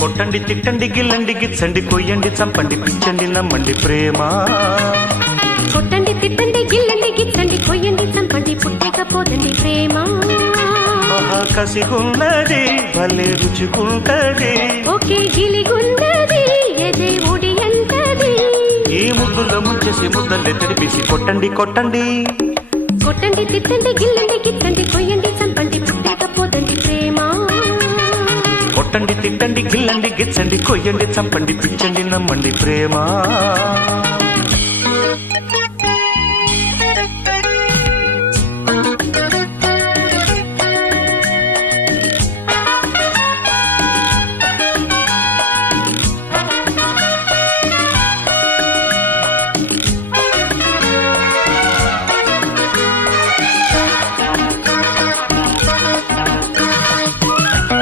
కొట్టండి తిట్టండి గిల్లండి గిచ్చండి కొయ్యండి చంపండి పిచ్చండి నమ్మండి ప్రేమ. కొట్టండి తిట్టండి గిల్లండి గిచ్చండి కొయ్యండి చంపండి పుట్టకపోదండి ప్రేమ. కసిగున్నది భలే రుచిగుంటది, ఒకే గిలిగున్నది ఎదే ఉడి ఎంతది. ఈ ముద్దులో ముంచేసి ముద్దల్ని తెరిపేసి కొట్టండి కొట్టండి. కొట్టండి తిట్టండి గిల్లండి గిచ్చండి కొయ్యండి చంపండి పుట్టకపోదండి ప్రేమ. కొట్టండి తిట్టండి గిల్లండి గిచ్చండి కొయ్యండి చంపండి పిచ్చండి నమ్మండి ప్రేమ.